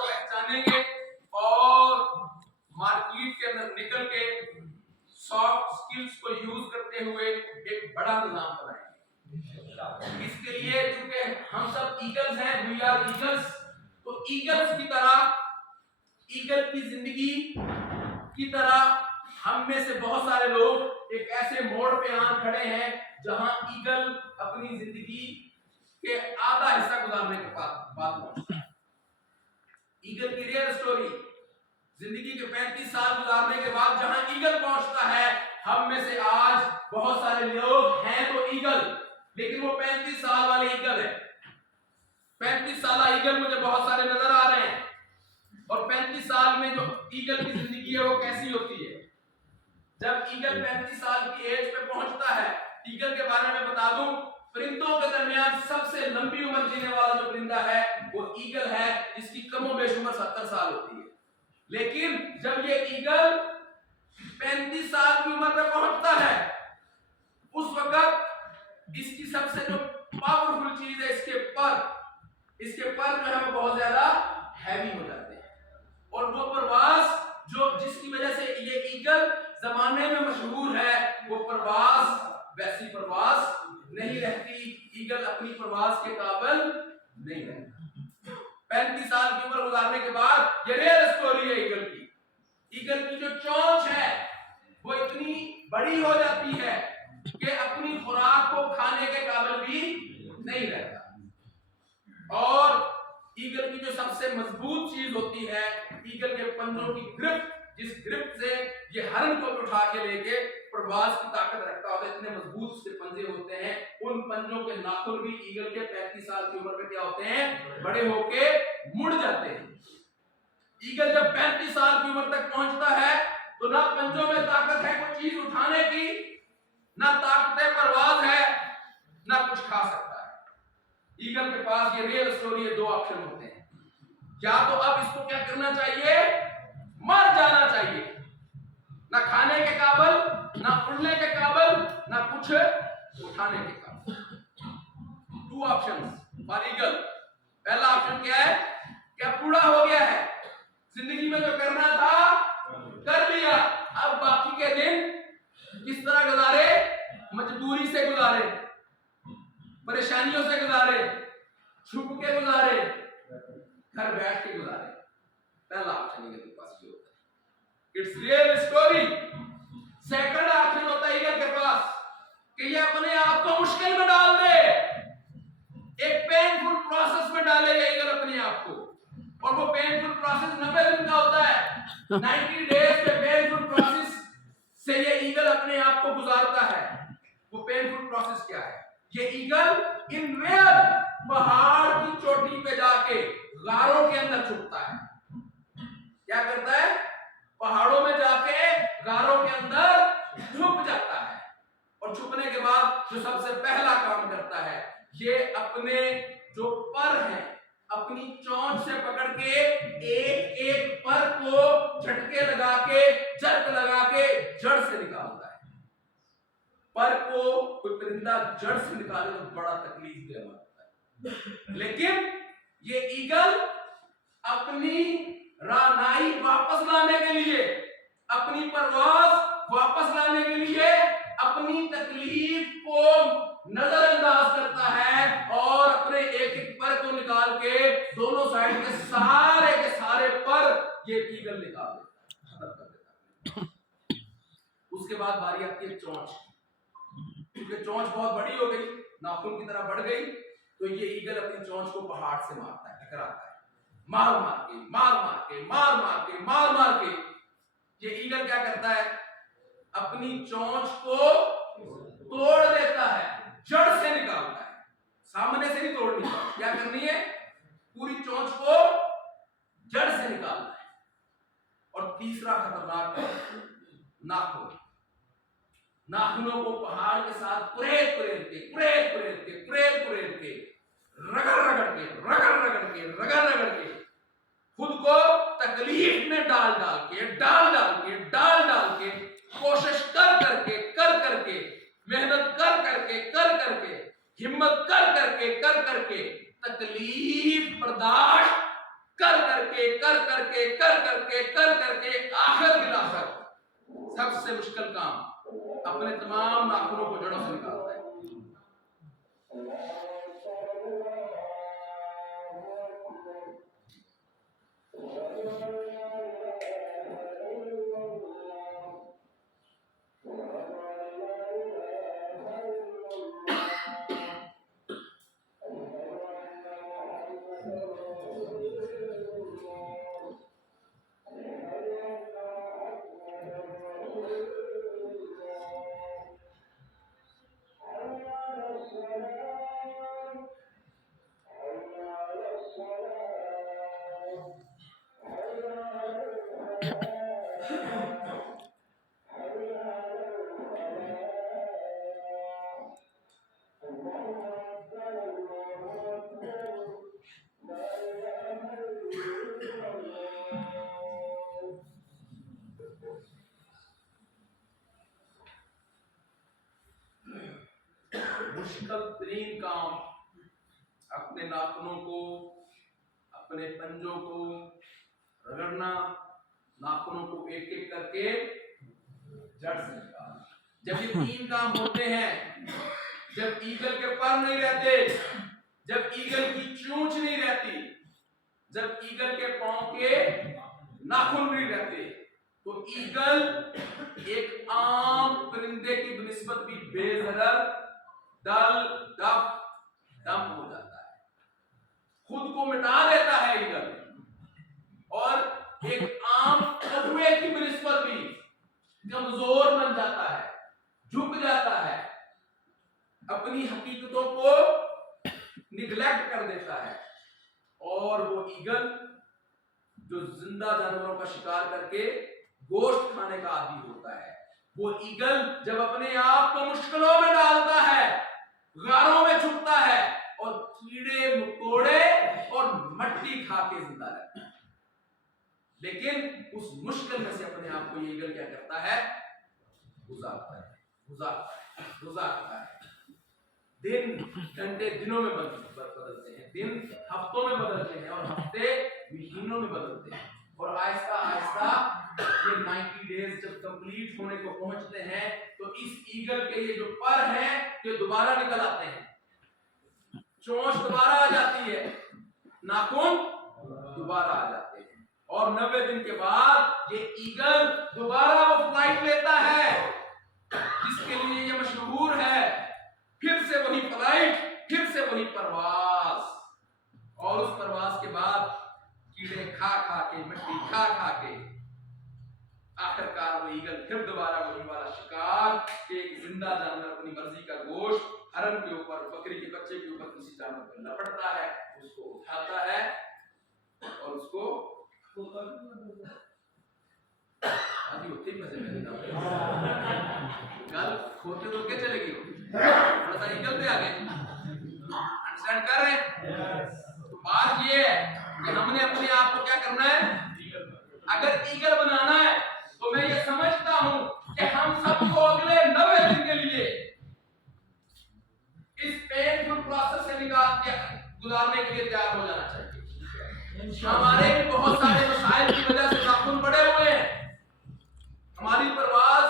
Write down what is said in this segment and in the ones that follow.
को पहचानेंगे और मार्केट के अंदर निकल के सॉफ्ट स्किल्स को यूज करते हुए एक बड़ा निजाम बनाएंगे। इसके लिए चूंकि हम सब ईगल्स हैं, वी आर ईगल्स, तो ईगल्स की तरह, ईगल की जिंदगी की तरह हम में से बहुत सारे लोग एक ऐसे मोड़ पे आ खड़े हैं जहां ईगल अपनी जिंदगी के आधा हिस्सा गुजारने के बाद पहुंचता है। ईगल की रियल स्टोरी, जिंदगी के 35 साल गुजारने के बाद जहां ईगल पहुंचता है, हम में से आज बहुत सारे लोग हैं तो ईगल, लेकिन वो 35 साल वाले ईगल है। 35 साल ईगल मुझे बहुत सारे नजर आ रहे हैं, और 35 साल में जो ईगल की जिंदगी है वो कैसी होती है। जब ईगल 35 साल की एज पे पहुंचता है, ईगल के बारे में बता दूं, परिंदों के दरमियान सबसे लंबी उम्र जीने वाला जो परिंदा है वो ईगल है, जिसकी कमोबेश उम्र 70 साल होती है। लेकिन जब ये ईगल 35 साल की उम्र पे पहुंचता है, उस वक्त इसकी सबसे जो पावरफुल चीज है इसके पर जो है वो बहुत ज्यादा हैवी हो जाते हैं, और वो प्रवास जो जिसकी वजह से ये ईगल जमाने में मशहूर है, वो प्रवास वैसी प्रवास नहीं रहती। ईगल अपनी प्रवास के काबिल नहीं रहता। 35 साल की उम्र गुजारने के बाद ये रियल स्टोरी है ईगल की। ईगल की जो चोंच है वो इतनी बड़ी हो जाती है कि अपनी खुराक को खाने के काबिल भी नहीं रहता। और ईगल की जो सबसे मजबूत चीज होती है, ईगल के पंजों की ग्रिप, जिस ग्रिप से ये हरण को उठा के लेके प्रवास की ताकत रखता होता है, इतने मजबूत उसके पंजे होते हैं। उन पंजों के नाखून भी ईगल के 35 साल की उम्र में क्या होते हैं, बड़े होके मुड़ जाते हैं। ईगल जब 35 साल की उम्र तक पहुंचता है तो ना पंजों में ताकत है कोई चीज उठाने की, ना ताकत परवाज है, ना कुछ खा सकता है। ईगल के पास ये रियल स्टोरी है, दो ऑप्शन होते हैं, या तो अब इसको क्या करना चाहिए, मर जाना चाहिए, ना खाने के काबिल, ना उड़ने के काबिल, ना कुछ उठाने के काबिल। Two options for eagle. पहला ऑप्शन क्या है, क्या बूढ़ा हो गया है, जिंदगी में जो करना था कर लिया, अब बाकी के दिन किस तरह गुजारे, मजबूरी से गुजारे, परेशानियों से गुजारे, छुप के गुजारे, घर बैठ के गुजारे। पहला ऑप्शन ईगल के पास ये होता है, it's real story. Second option होता है ईगल के पास कि ये अपने आप को मुश्किल में डाल दे, एक पेनफुल प्रोसेस में डालेगा ईगल अपने आप को, और वो पेनफुल प्रोसेस 90 दिन का होता है। 90 डेज के पेनफुल प्रोसेस से ये ईगल अपने आप को गुजारता है। वो पेनफुल प्रोसेस क्या है, ये ईगल इन रियल पहाड़ की चोटी पे जाके गारों के अंदर छुपता है। क्या करता है, पहाड़ों में जाके गारों के अंदर छुप जाता है, और छुपने के बाद जो सबसे पहला काम करता है, ये अपने जो पर हैं, अपनी चोंच से पकड़ के एक एक पर को झटके लगा के, जर्क लगा के जड़ से निकालता है। पर को कोई परिंदा जड़ से निकाले तो बड़ा तकलीफ दे होता है, लेकिन ये ईगल अपनी रानाई वापस लाने के लिए, अपनी परवास वापस लाने के लिए अपनी तकलीफ को नजरअंदाज करता है, और अपने एक एक पर को निकाल के दोनों साइड के सारे पर ये ईगल निकाल देता है, खत्म कर देता है। उसके बाद बारी आती है चोंच, क्योंकि चोंच बहुत बड़ी हो गई, नाखून की तरह बढ़ गई, तो ये ईगल अपनी चोंच को पहाड़ से मारता है, टकराता है, मार मार के ये ईगल क्या करता है, अपनी चोंच को तोड़ देता है, जड़ से निकालता है, सामने से नहीं तोड़नी, क्या करनी है, पूरी चोंच को जड़ से निकालना है। और तीसरा खतरनाक नाखून, नाखूनों को पहाड़ के साथ कुरेद कुरेद के रगड़ के खुद को तकलीफ में डाल के कोशिश कर करके मेहनत कर करके हिम्मत कर करके तकलीफ बर्दाश्त कर करके कर के आखिर बिलाखिर सबसे मुश्किल काम अपने तमाम नाखूनों को जड़ों से निकालता है। मुश्किल तरीन काम अपने नाखूनों को, अपने पंजों को रगड़ना, नाखूनों को एक एक करके जड़ से निकालना। जब ये तीन काम होते हैं, जब ईगल के पर नहीं रहते, जब ईगल की चोंच नहीं रहती, जब ईगल के पांव के नाखून नहीं रहते, तो ईगल एक आम परिंदे की बनिस्बत भी बेज़रर, डल, डफ, डम हो जाता है, खुद को मिटा देता है ईगल, और एक आम कौवे की बनिस्बत भी कमजोर बन जाता है, झुक जाता है, अपनी हकीकतों को निगलेक्ट कर देता है, और वो ईगल जो जिंदा जानवरों का शिकार करके गोश्त खाने का आदी होता है, वो ईगल जब अपने आप को मुश्किलों में डालता है, गारों में छुपता है और कीड़े मकोड़े और मट्टी खा के जिंदा रहता है, लेकिन उस मुश्किल में से अपने आप को ये ईगल क्या करता है, गुजारता है। दिन घंटे दिनों में बदलते हैं, दिन हफ्तों में बदलते हैं, और हफ्ते महीनों में बदलते हैं, और आहिस्ता आहिस्ता ये 90 डेज जब कंप्लीट होने को पहुंचते हैं, तो इस ईगल के ये जो पर हैं ये दोबारा निकल आते हैं, चोंच दोबारा आ जाती है, नाखून दोबारा आ जाते हैं, और 90 दिन के बाद ये ईगल दोबारा वो फ्लाइट लेता है जिसके लिए ये मशहूर है, फिर से वही फ्लाइट, फिर से वही परवाज, और उस परवाज के बाद कीड़े खा खा के, मिट्टी खा खा के, आखिरकार वो ईगल फिर दोबारा वही वाला शिकार कि एक जिंदा जानवर अपनी मर्जी का गोश्त हरम के ऊपर, बकरी के बच्चे के ऊपर किसी जानवर पर लपटता है, उसको उठाता है और उसको आदि होती मजे में गल खोते तो क्या चलेगी, थोड़ा सा ईगल पे आ गए, अंडरस्टैंड कर रहे हैं? तो बात ये है कि हमने अपने आप को क्या करना है, अगर ईगल बनाना है तो मैं ये समझता हूं कि हम सबको अगले 90 दिन के लिए इस पेनफुल प्रोसेस से गुजारने के लिए तैयार हो जाना चाहिए। हमारे भी बहुत सारे मसाइल की वजह से नाखून पड़े हुए हैं, हमारी परवाज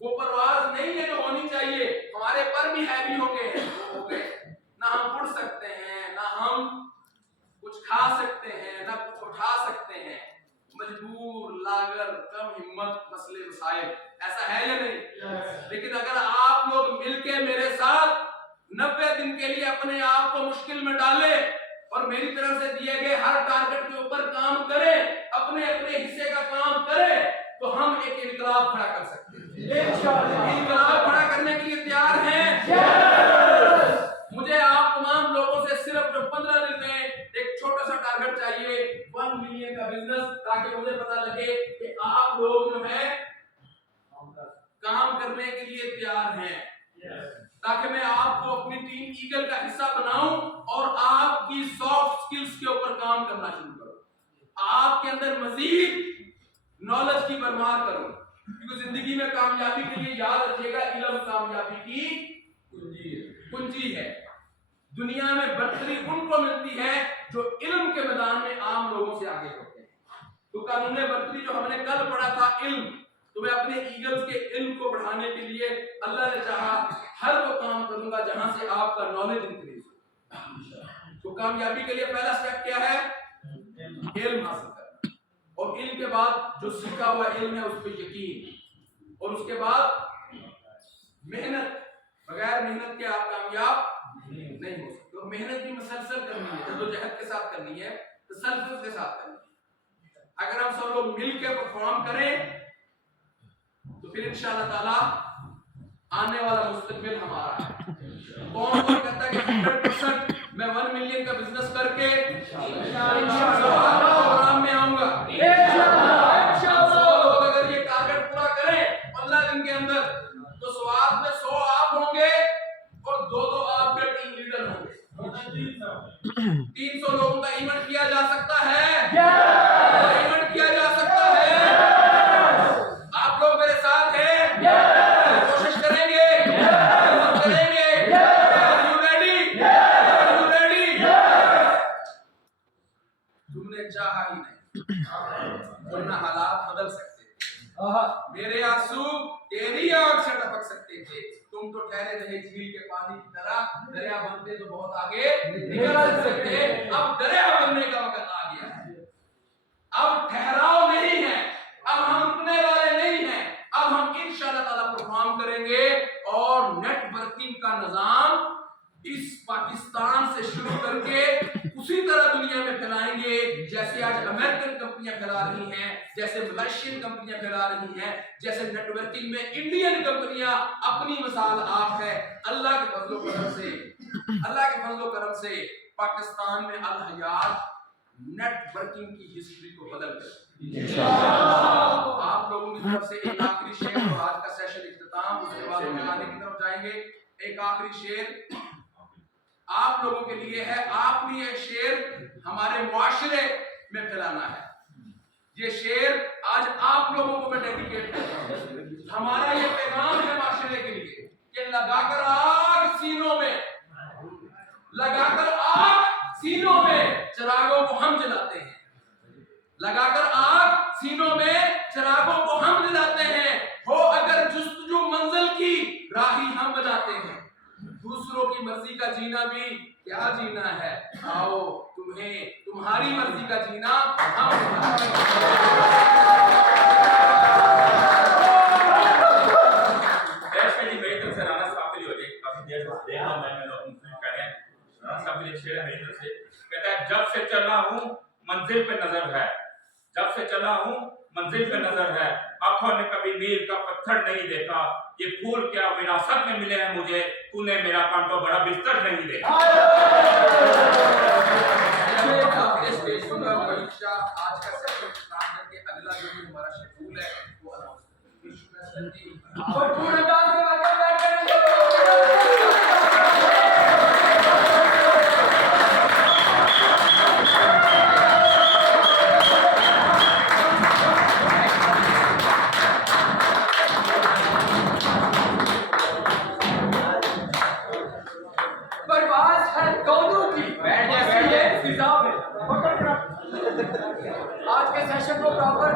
वो परवाज नहीं है जो होनी चाहिए, हमारे पर भी हैवी हो गए हैं, हो गए, ना हम उड़ सकते हैं, ना हम कुछ खा सकते हैं, ना कुछ उठा सकते हैं, मजबूर, लागर, कम हिम्मत, मसले मसाइल, ऐसा है या नहीं? लेकिन अगर आप लोग मिलके मेरे साथ 90 दिन के लिए अपने आप को मुश्किल में डाले और मेरी तरफ से दिए गए हर टारगेट के ऊपर काम करें, अपने अपने हिस्से का काम करें, तो हम एक इनकलाब खड़ा कर सकते हैं। इनकलाब खड़ा करने के लिए तैयार हैं? मुझे आप तमाम लोगों से सिर्फ जो 15 दिन में एक छोटा सा टारगेट चाहिए, 1 मिलियन का बिजनेस, ताकि मुझे पता लगे कि आप लोग जो है काम करने के लिए तैयार हैं, ताकि मैं आपको अपनी टीम ईगल का हिस्सा बनाऊं और आपकी सॉफ्ट स्किल्स के ऊपर काम करना शुरू करूं, आपके अंदर मजीद नॉलेज की भरमार करूं, क्योंकि जिंदगी में कामयाबी के लिए याद रखिएगा, इल्म कामयाबी की कुंजी है। दुनिया में बर्तरी उनको मिलती है जो इल्म के मैदान में आम लोगों से आगे होते हैं। तो कानून बरतरी जो हमने कल पढ़ा था, इल्म, तो मैं अपने ईगल्स के इल्म को बढ़ाने के लिए अल्लाह ने चाहा हर वो काम करूंगा जहां से आपका नॉलेज इंक्रीज हो। तो कामयाबी के लिए पहला स्टेप क्या है? इल्म हासिल करना, और इल्म के बाद जो सीखा हुआ इल्म है उस पर यकीन, और उसके बाद मेहनत। बगैर मेहनत के आप कामयाब नहीं हो सकते। तो मेहनत भी मुसलसल करनी है, जद्दोजहद के साथ करनी है, तसल्सल के साथ करनी है। अगर हम सब लोग मिलकर परफॉर्म करें तो फिर इंशाअल्लाह ताला आने वाला मुस्तकबिल हमारा है। कौन कहता है कि 100% मैं 1 मिलियन का बिजनेस करके प्रोग्राम में आऊंगा? लोग अगर ये टारगेट पूरा करें 15 दिन के अंदर, तो स्वाद में 100 आप होंगे और 2-2 आपके टीम लीडर होंगे। 300 लोगों का इवेंट किया जा सकता है, इवेंट किया जा सकता है। आप लोग मेरे साथ हैं, कोशिश करेंगे, करेंगे। Are you ready? Are you ready? तुमने चाहा ही नहीं, वरना हालात बदल सकते थे। मेरे आंसू तेरी आंख से टपक सकते थे। तुम तो ठहरे रहे झील के पानी की तरह, दरिया बनते तो बहुत आगे निकल सकते। अब दरिया बनने का वक्त आ गया है। अब ठहराव नहीं है, अब हम रुकने वाले नहीं हैं। अब हम इंशाअल्लाह ताला परफॉर्म करेंगे, और नेटवर्किंग का निजाम इस पाकिस्तान से शुरू करके उसी तरह दुनिया में फैलाएंगे जैसे आज अमेरिकन कंपनियां फैला रही हैं, जैसे मलेशियन कंपनियां फैला रही हैं, जैसे नेटवर्किंग में इंडियन कंपनियां अपनी मिसाल आप है। अल्लाह के फजलो करम से, अल्लाह के फजलो करम से पाकिस्तान में अल हयात नेटवर्किंग की हिस्ट्री को बदल कर आप लोगों की तरफ से एक आखिरी शेर, और आज का सेशन इख्तिताम, उसके बाद हम गाने की तरफ जाएंगे। एक आखिरी शेर आप लोगों के लिए है। आपने ये शेर हमारे मुआशरे में फैलाना है। ये शेर आज आप लोगों को मैं डेडिकेट करता हूं। हमारा ये पैगाम है मुआशरे के लिए कि लगाकर आग सीनों में, लगाकर आग सीनों में चिरागों को हम जलाते हैं। लगाकर आग सीनों में चिरागों को हम जलाते हैं। हो अगर जुस्तजू मंजिल की राही हम बनाते हैं। दूसरों की मर्जी का जीना भी क्या जीना है, आओ तुम्हें तुम्हारी मर्जी का जीना हम कहता है जब से चला हूँ मंजिल पे नजर है, जब से चला हूँ मंजिल पे नजर है। आंखों ने कभी मील का पत्थर नहीं देखा, ये फूल क्या विरासत में मिले हैं मुझे, तूने मेरा कांटो बड़ा बिस्तर नहीं देखा। आज का सेशन स्टार्ट करके अगला जो भी हमारा शेड्यूल है वो आज के सेशन को प्रॉपर